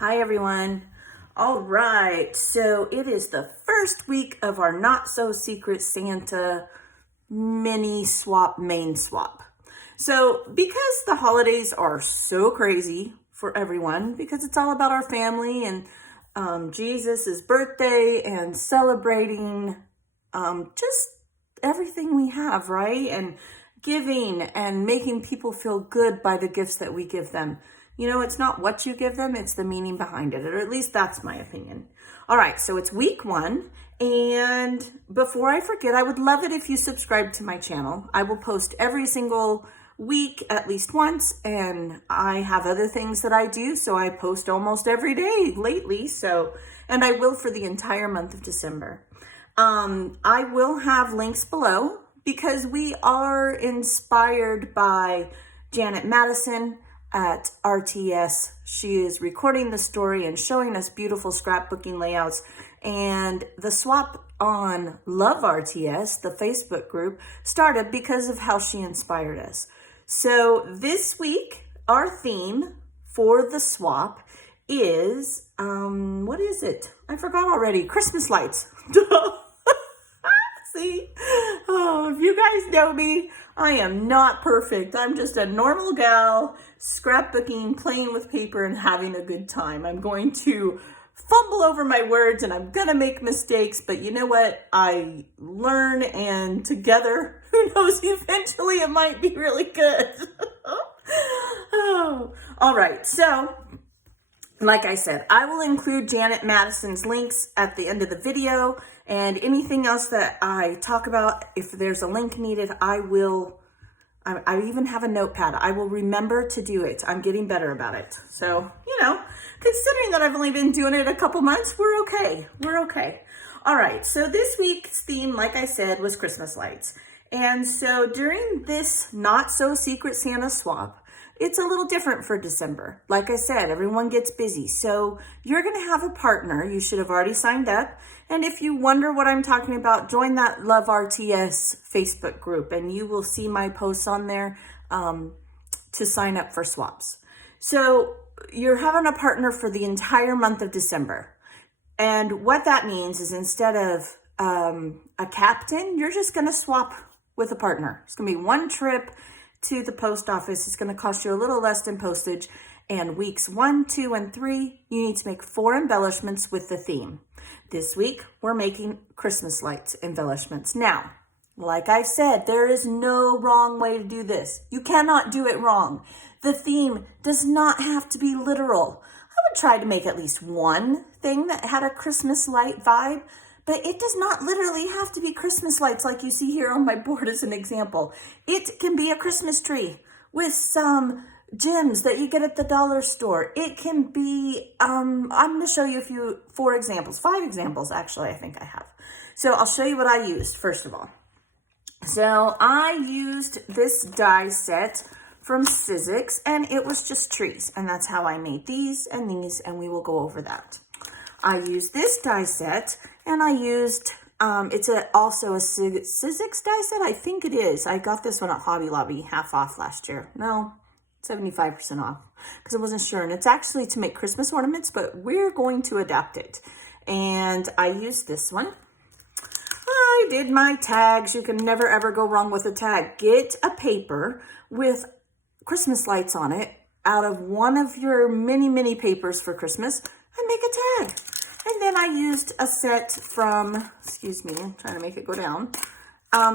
Hi everyone. All right, so it is the first week of our Not So Secret Santa mini swap, main swap. So because the holidays are so crazy for everyone, because it's all about our family and Jesus' birthday and celebrating just everything we have, right? And giving and making people feel good by the gifts that we give them. You know, it's not what you give them, it's the meaning behind it, or at least that's my opinion. All right, so it's week 1, and before I forget, I would love it if you subscribe to my channel. I will post every single week at least once, and I have other things that I do, so I post almost every day lately, and I will for the entire month of December. I will have links below because we are inspired by Janet Madison at RTS. She is recording the story and showing us beautiful scrapbooking layouts, and the swap on Love RTS, the Facebook group, started because of how she inspired us. So this week, our theme for the swap is, what is it? I forgot already. Christmas lights. See? Oh, if you guys know me, I am not perfect. I'm just a normal gal, scrapbooking, playing with paper, and having a good time. I'm going to fumble over my words, and I'm going to make mistakes, but you know what? I learn, and together, who knows, eventually it might be really good. Oh, all right. So, like I said, I will include Janet Madison's links at the end of the video, and anything else that I talk about, if there's a link needed, I even have a notepad. I will remember to do it. I'm getting better about it. So, you know, considering that I've only been doing it a couple months, we're okay. We're okay. All right, so this week's theme, like I said, was Christmas lights. And so during this Not So Secret Santa swap, it's a little different for December. Like I said, everyone gets busy. So you're going to have a partner. You should have already signed up. And if you wonder what I'm talking about, join that Love RTS Facebook group, and you will see my posts on there to sign up for swaps. So you're having a partner for the entire month of December. And what that means is instead of a captain, you're just going to swap with a partner. It's going to be one trip to the post office. It's going to cost you a little less than postage. And weeks 1, 2, and 3, you need to make 4 embellishments with the theme. This week, we're making Christmas lights embellishments. Now, like I said, there is no wrong way to do this. You cannot do it wrong. The theme does not have to be literal. I would try to make at least one thing that had a Christmas light vibe, but it does not literally have to be Christmas lights like you see here on my board as an example. It can be a Christmas tree with some gems that you get at the dollar store. It can be, I'm going to show you 5 examples actually, I think I have. So I'll show you what I used first of all. So I used this die set from Sizzix, and it was just trees, and that's how I made these, and we will go over that. I used this die set, and I used, it's also a Sizzix die set. I think it is. I got this one at Hobby Lobby, half off last year. No, 75% off, because I wasn't sure. And it's actually to make Christmas ornaments, but we're going to adapt it. And I used this one. I did my tags. You can never, ever go wrong with a tag. Get a paper with Christmas lights on it out of one of your mini papers for Christmas and make a tag. And then I used a set from, excuse me, I'm trying to make it go down,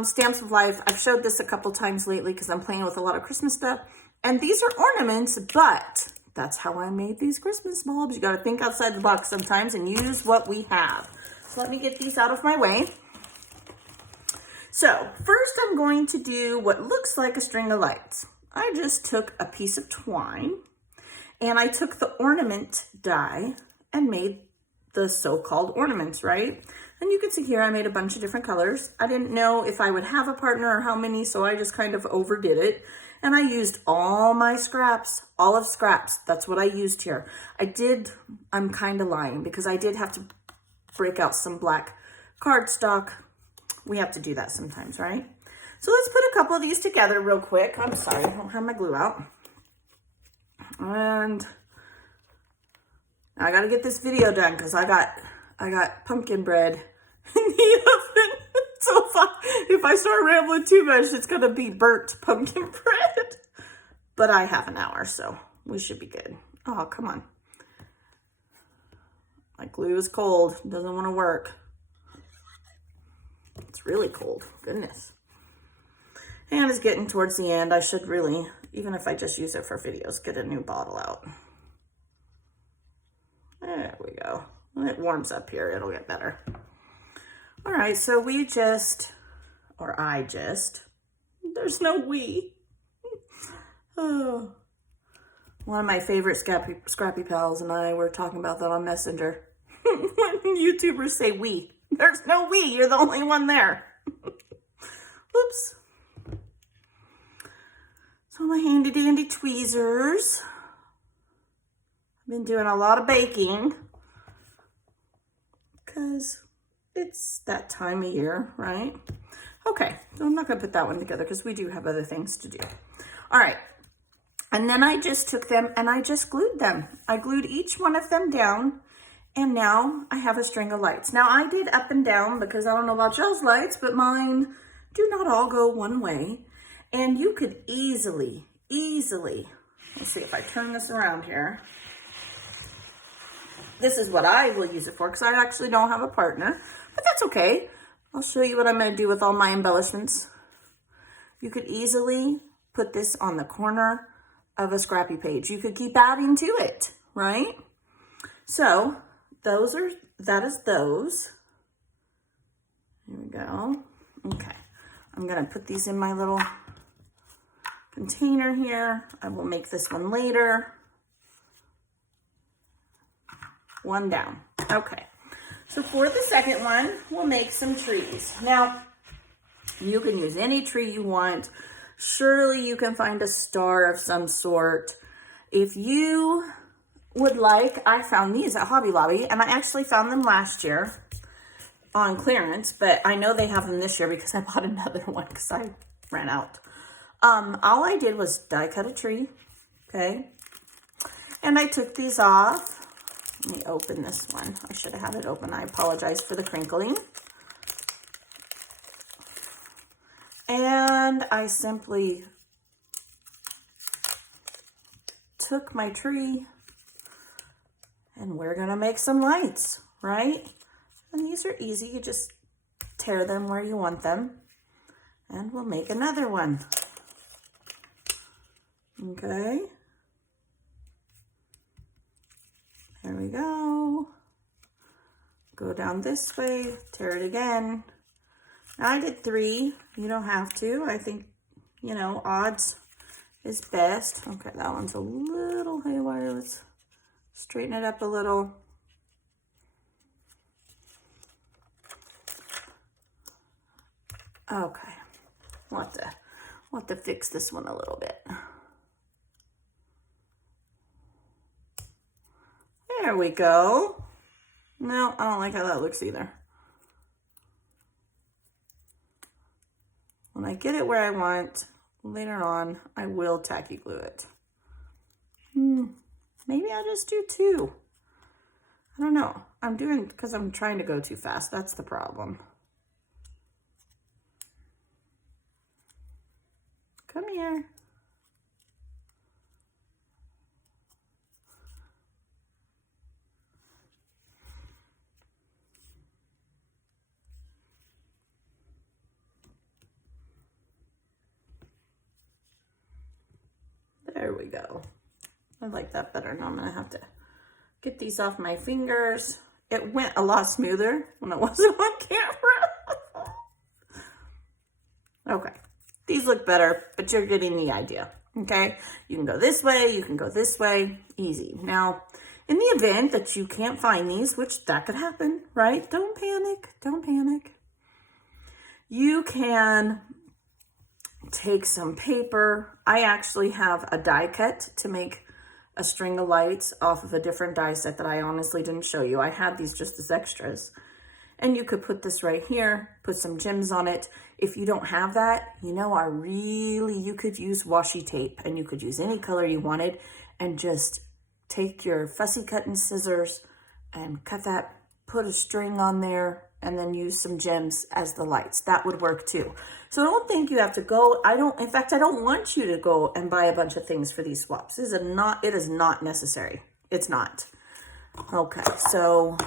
Stamps of Life. I've showed this a couple times lately because I'm playing with a lot of Christmas stuff. And these are ornaments, but that's how I made these Christmas bulbs. You got to think outside the box sometimes and use what we have. So let me get these out of my way. So first I'm going to do what looks like a string of lights. I just took a piece of twine and I took the ornament die and made the so-called ornaments, right? And you can see here I made a bunch of different colors. I didn't know if I would have a partner or how many, so I just kind of overdid it. And I used all my scraps, all of scraps. That's what I used here. I'm kind of lying because I did have to break out some black cardstock. We have to do that sometimes, right? So let's put a couple of these together real quick. I'm sorry, I don't have my glue out. And Now I gotta get this video done because I got pumpkin bread in the oven. So if I start rambling too much, it's gonna be burnt pumpkin bread. But I have an hour, so we should be good. Oh, come on. My glue is cold. Doesn't want to work. It's really cold. Goodness. And it's getting towards the end. I should really, even if I just use it for videos, get a new bottle out. There we go. When it warms up here, it'll get better. All right, so we just, or I just, there's no we. Oh. One of my favorite Scrappy Pals and I were talking about that on Messenger. When YouTubers say we, there's no we, you're the only one there. Whoops. So my handy dandy tweezers. I've been doing a lot of baking because it's that time of year, right? Okay, so I'm not gonna put that one together because we do have other things to do. All right, and then I just took them and I just glued them. I glued each one of them down, and now I have a string of lights. Now I did up and down because I don't know about y'all's lights, but mine do not all go one way. And you could easily, let's see if I turn this around here. This is what I will use it for because I actually don't have a partner, but that's okay. I'll show you what I'm going to do with all my embellishments. You could easily put this on the corner of a scrappy page. You could keep adding to it, right? So that is those. Here we go. Okay. I'm going to put these in my little container here. I will make this one later. One down. Okay. So for the second one, we'll make some trees. Now, you can use any tree you want. Surely you can find a star of some sort. If you would like, I found these at Hobby Lobby, and I actually found them last year on clearance, but I know they have them this year because I bought another one because I ran out. All I did was die cut a tree, okay? And I took these off. Let me open this one. I should have had it open. I apologize for the crinkling. And I simply took my tree and we're gonna make some lights, right? And these are easy. You just tear them where you want them and we'll make another one. Okay. There we go. Go down this way, tear it again. Now I did 3. You don't have to. I think, you know, odds is best. Okay, that one's a little haywire. Let's straighten it up a little. Okay, we'll have to fix this one a little bit. There we go. No, I don't like how that looks either. When I get it where I want, later on, I will tacky glue it. Maybe I'll just do 2. I don't know. I'm doing, because I'm trying to go too fast. That's the problem. Come here. There we go. I like that better. Now I'm going to have to get these off my fingers. It went a lot smoother when it wasn't on camera. Okay. These look better, but you're getting the idea. Okay. You can go this way. You can go this way. Easy. Now, in the event that you can't find these, which that could happen, right? Don't panic. Don't panic. You can take some paper. I actually have a die cut to make a string of lights off of a different die set that I honestly didn't show you. I had these just as extras. And you could put this right here, put some gems on it. If you don't have that, you know, you could use washi tape and you could use any color you wanted and just take your fussy cutting scissors and cut that, put a string on there, and then use some gems as the lights. That would work too. So don't think you have to go, in fact, I don't want you to go and buy a bunch of things for these swaps. It is not necessary. It's not. Okay, so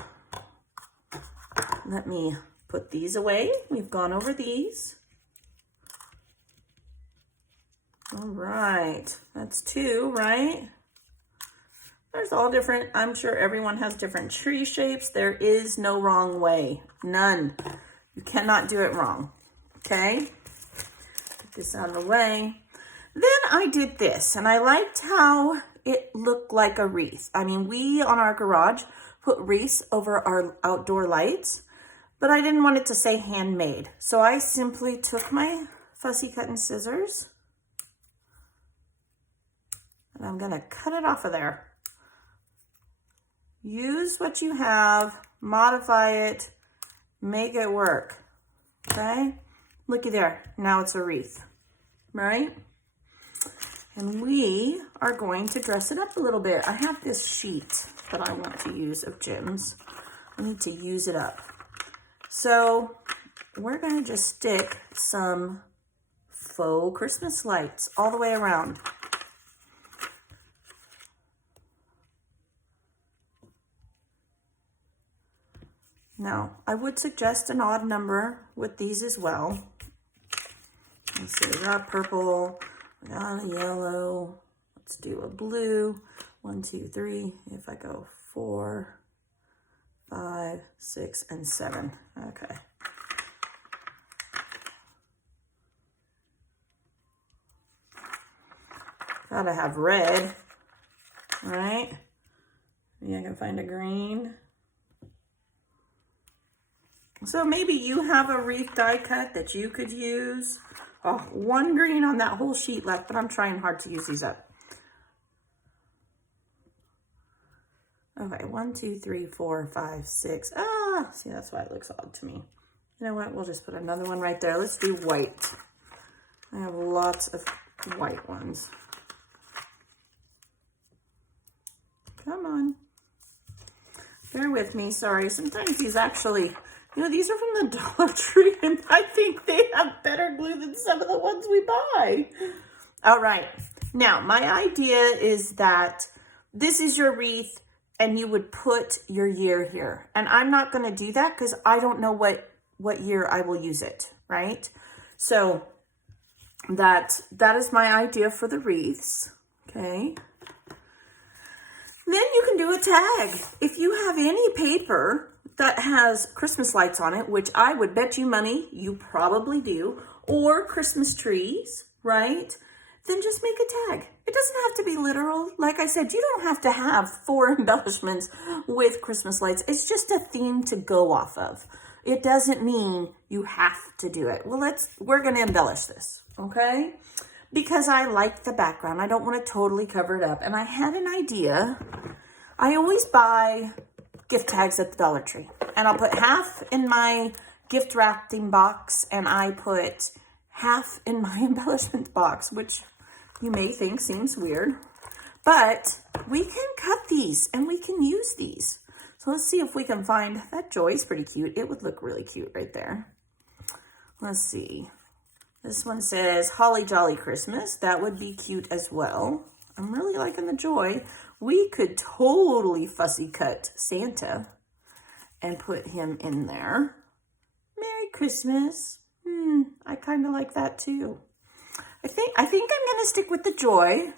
let me put these away. We've gone over these. All right, that's 2, right? There's all different, I'm sure everyone has different tree shapes. There is no wrong way, none. You cannot do it wrong, okay? Get this out of the way. Then I did this, and I liked how it looked like a wreath. I mean, we on our garage put wreaths over our outdoor lights, but I didn't want it to say handmade. So I simply took my fussy cutting scissors, and I'm gonna cut it off of there. Use what you have, modify it, make it work, okay? Looky there, now it's a wreath, right? And we are going to dress it up a little bit. I have this sheet that I want to use of gems. I need to use it up. So we're gonna just stick some faux Christmas lights all the way around. Now, I would suggest an odd number with these as well. Let's see, we got purple, we got a yellow. Let's do a blue. 1, 2, 3. If I go 4, 5, 6, and 7. Okay. Gotta have red, right? Maybe I can find a green. So maybe you have a wreath die cut that you could use. Oh, 1 green on that whole sheet left, but I'm trying hard to use these up. Okay, 1, 2, 3, 4, 5, 6. Ah, see, that's why it looks odd to me. You know what? We'll just put another one right there. Let's do white. I have lots of white ones. Come on. Bear with me. Sorry. Sometimes these actually... You know, these are from the Dollar Tree, and I think they have better glue than some of the ones we buy. All right. Now, my idea is that this is your wreath, and you would put your year here. And I'm not going to do that because I don't know what year I will use it, right? So that is my idea for the wreaths, okay? Then you can do a tag. If you have any paper that has Christmas lights on it, which I would bet you money you probably do, or Christmas trees, right? Then just make a tag. It doesn't have to be literal. Like I said, you don't have to have 4 embellishments with Christmas lights. It's just a theme to go off of. It doesn't mean you have to do it. Well, we're gonna embellish this, okay? Because I like the background. I don't want to totally cover it up. And I had an idea. I always buy gift tags at the Dollar Tree, and I'll put half in my gift wrapping box, and I put half in my embellishment box, which you may think seems weird, but we can cut these and we can use these. So let's see if we can find that joy's pretty cute. It would look really cute right there. Let's see. This one says Holly Jolly Christmas. That would be cute as well. I'm really liking the joy. We could totally fussy cut Santa and put him in there. Merry Christmas. I kind of like that too. I think I'm going to stick with the joy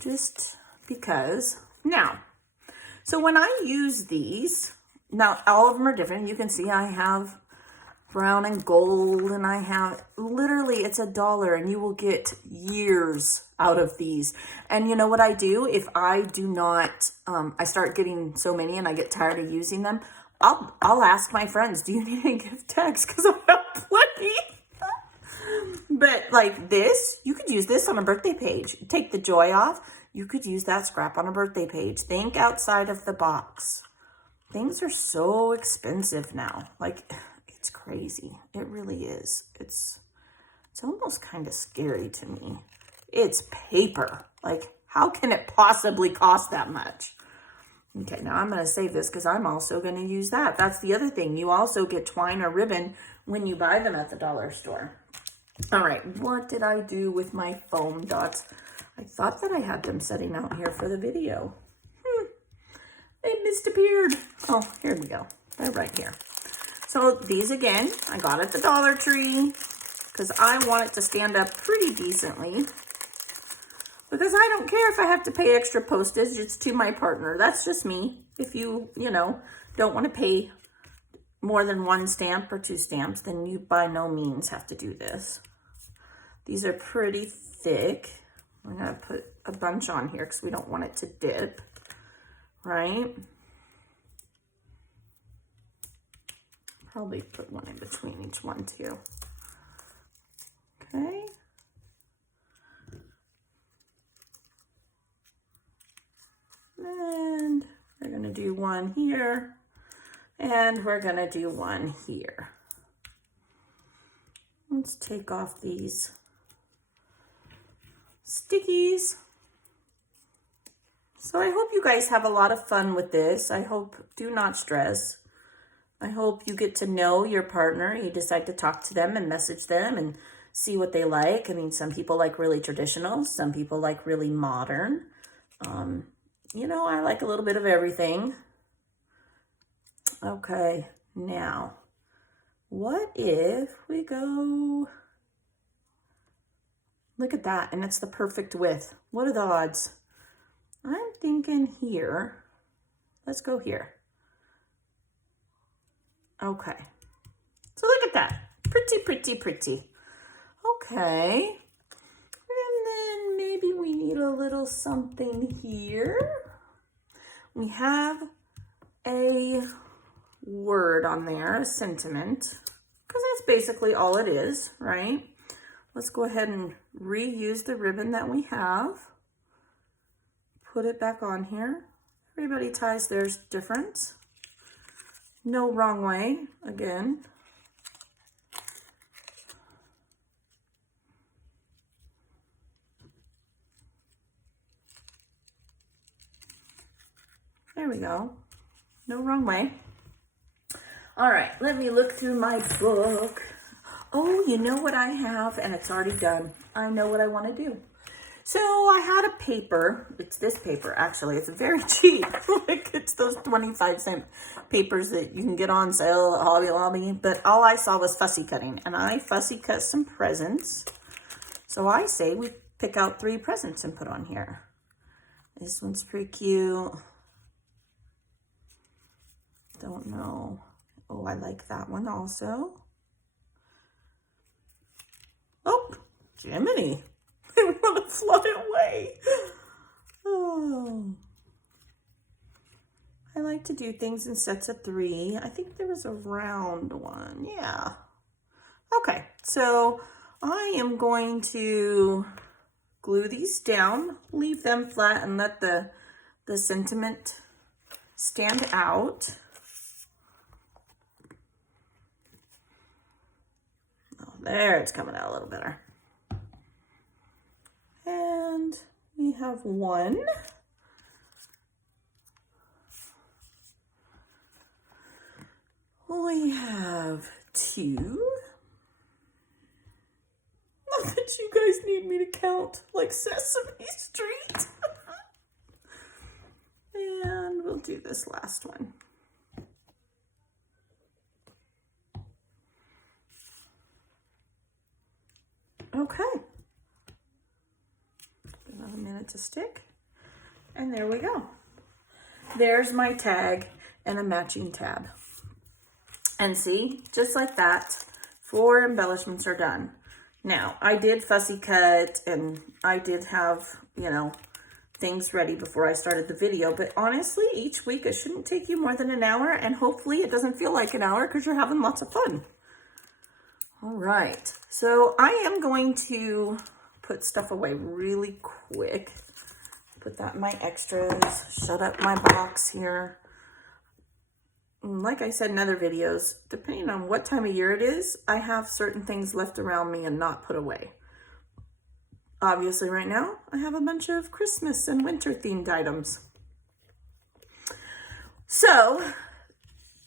just because. Now, so when I use these, now all of them are different. You can see I have brown and gold, and I have literally it's $1 and you will get years out of these. And you know what I do if I do not I start getting so many and I get tired of using them, I'll ask my friends, do you need any gift tags, because I have plenty. But like this, you could use this on a birthday page. Take the joy off, you could use that scrap on a birthday page. Think outside of the box. Things are so expensive now, like it's crazy. It really is. It's almost kind of scary to me. It's paper. Like, How can it possibly cost that much? Okay, now I'm going to save this because I'm also going to use that. That's the other thing. You also get twine or ribbon when you buy them at the dollar store. All right, what did I do with my foam dots? I thought that I had them setting out here for the video. They disappeared. Oh, here we go. They're right here. So these again, I got at the Dollar Tree because I want it to stand up pretty decently. Because I don't care if I have to pay extra postage, it's to my partner. That's just me. If you don't want to pay more than 1 stamp or 2 stamps, then you by no means have to do this. These are pretty thick. I'm going to put a bunch on here because we don't want it to dip, right? Probably put one in between each one too. Okay. And we're going to do one here, and we're going to do one here. Let's take off these stickies. So I hope you guys have a lot of fun with this. I hope, do not stress. I hope you get to know your partner. You decide to talk to them and message them and see what they like. I mean, some people like really traditional. Some people like really modern. I like a little bit of everything. Okay, now, what if we go, look at that, and it's the perfect width. What are the odds? I'm thinking here. Let's go here. Okay, so look at that. Pretty, pretty, pretty. Okay, and then maybe we need a little something here. We have a word on there, a sentiment, because that's basically all it is, right? Let's go ahead and reuse the ribbon that we have. Put it back on here. Everybody ties theirs different. No wrong way, again. There we go. No wrong way. All right, let me look through my book. Oh, you know what I have? And it's already done. I know what I want to do. So I had a paper. It's this paper, actually. It's very cheap. Like, it's those 25-cent papers that you can get on sale at Hobby Lobby. But all I saw was fussy cutting. And I fussy cut some presents. So I say we pick out 3 presents and put on here. This one's pretty cute. Don't know. Oh, I like that one also. Oh, Jiminy. I want to fly away. Oh. I like to do things in sets of 3. I think there was a round one. Yeah. Okay, so I am going to glue these down, leave them flat, and let the sentiment stand out. There, it's coming out a little better. And we have 1. We have 2. Not that you guys need me to count like Sesame Street. And we'll do this last one. Okay. Another minute to stick. And there we go. There's my tag and a matching tab. And see, just like that, 4 embellishments are done. Now, I did fussy cut and I did have, things ready before I started the video. But honestly, each week it shouldn't take you more than an hour. And hopefully it doesn't feel like an hour because you're having lots of fun. All right, so I am going to put stuff away really quick. Put that in my extras, shut up my box here. Like I said in other videos, depending on what time of year it is, I have certain things left around me and not put away. obviously right now I have a bunch of Christmas and winter themed items. So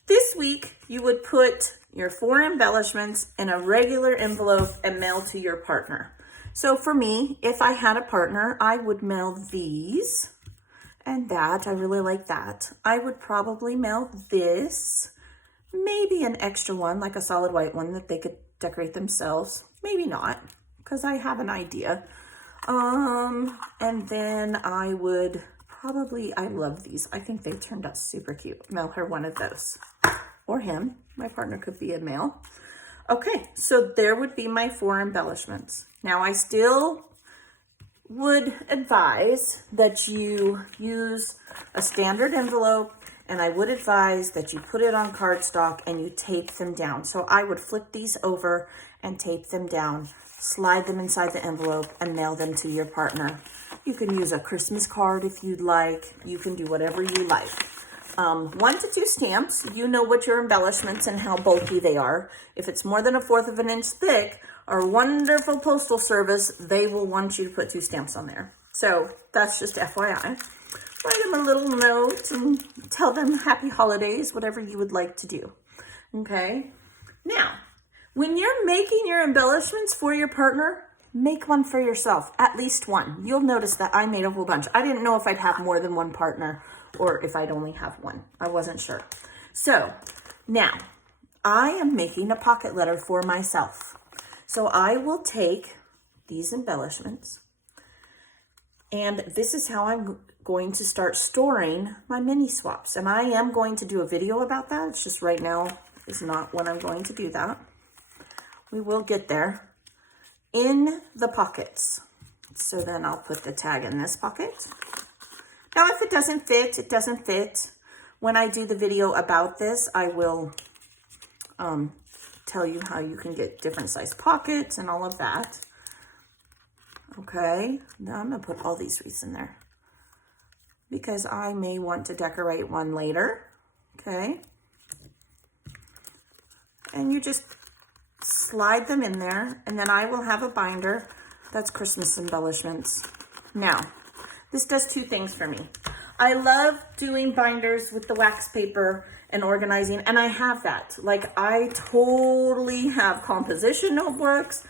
this week you would put your 4 embellishments in a regular envelope and mail to your partner. So for me, if I had a partner, I would mail these and that. I really like that. I would probably mail this, maybe an extra one, like a solid white one that they could decorate themselves. Maybe not, because I have an idea. And then I would probably, I love these. I think they turned out super cute. Mail her one of those. Or him. My partner could be a male. Okay, so there would be my 4 embellishments. Now I still would advise that you use a standard envelope, and I would advise that you put it on cardstock and you tape them down. So I would flip these over and tape them down, slide them inside the envelope and mail them to your partner. You can use a Christmas card if you'd like. You can do whatever you like. 1 to 2 stamps. You know what your embellishments and how bulky they are. If it's more than 1/4 of an inch thick, our wonderful postal service, they will want you to put 2 stamps on there. So that's just FYI. Write them a little note and tell them happy holidays, whatever you would like to do. Okay. Now, when you're making your embellishments for your partner, make one for yourself, at least one. You'll notice that I made a whole bunch. I didn't know if I'd have more than one partner or if I'd only have one. I wasn't sure. So now I am making a pocket letter for myself. So I will take these embellishments, and this is how I'm going to start storing my mini swaps. And I am going to do a video about that. It's just right now is not when I'm going to do that. We will get there. In the pockets. So then I'll put the tag in this pocket. Now, if it doesn't fit, it doesn't fit. When I do the video about this, I will tell you how you can get different size pockets and all of that. Okay, now I'm gonna put all these wreaths in there because I may want to decorate one later. Okay, and you just slide them in there, and then I will have a binder that's Christmas embellishments. Now, this does 2 things for me. I love doing binders with the wax paper and organizing, and I have that. Like, I totally have composition notebooks.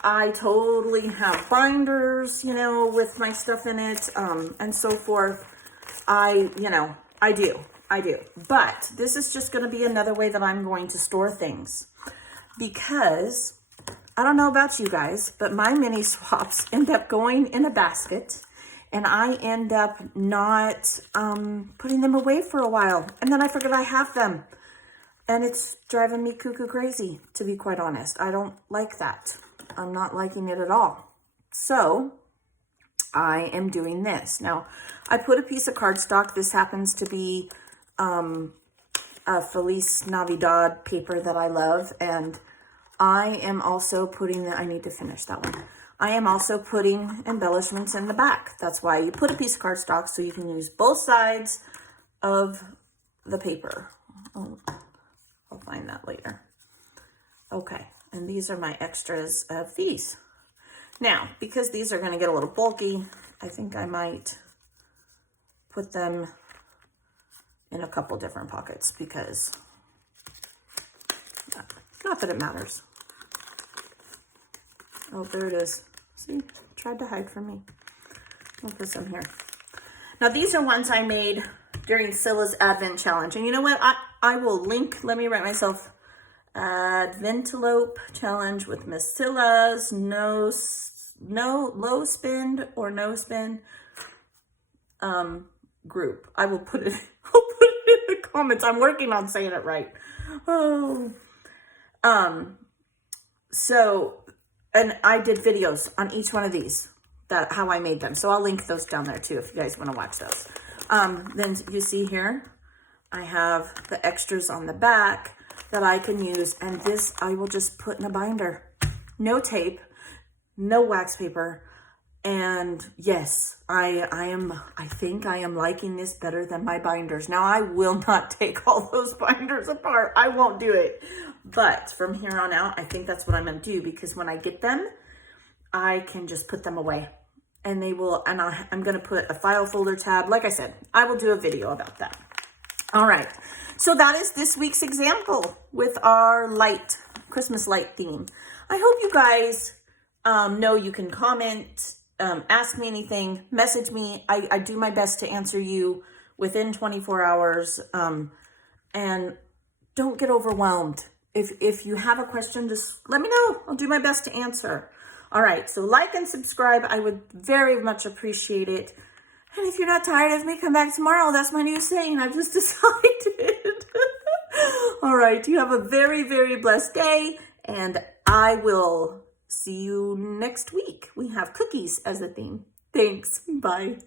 I totally have binders, you know, with my stuff in it, and so forth. I do. But this is just going to be another way that I'm going to store things. Because, I don't know about you guys, but my mini swaps end up going in a basket, and I end up not putting them away for a while. And then I forget I have them. And it's driving me cuckoo crazy, to be quite honest. I don't like that. I'm not liking it at all. So I am doing this. Now, I put a piece of cardstock. This happens to be a Feliz Navidad paper that I love. And I am also putting, I need to finish that one. I am also putting embellishments in the back. That's why you put a piece of cardstock so you can use both sides of the paper. I'll find that later. Okay, and these are my extras of these. Now, because these are gonna get a little bulky, I think I might put them in a couple different pockets because, not that it matters. Oh, there it is. See, tried to hide from me. I'll put some here. Now, these are ones I made during Scylla's Advent Challenge. And you know what? I will link, let me write myself, Adventelope Challenge with Miss Scylla's no low spin or no spin group. I will put it, I'll put it in the comments. I'm working on saying it right. Oh, so, and I did videos on each one of these, how I made them. So I'll link those down there too if you guys want to watch those. Then you see here, I have the extras on the back that I can use. And this I will just put in a binder. No tape, no wax paper. And yes, I think I am liking this better than my binders. Now, I will not take all those binders apart. I won't do it. But from here on out, I think that's what I'm going to do, because when I get them, I can just put them away. And they will, and I'm going to put a file folder tab. Like I said, I will do a video about that. All right. So that is this week's example with our Christmas light theme. I hope you guys know you can comment, ask me anything, message me. I do my best to answer you within 24 hours. And don't get overwhelmed. If you have a question, just let me know. I'll do my best to answer. All right, so like and subscribe. I would very much appreciate it. And if you're not tired of me, come back tomorrow. That's my new saying. I've just decided. All right, you have a very, very blessed day. And I will see you next week. We have cookies as a theme. Thanks. Bye.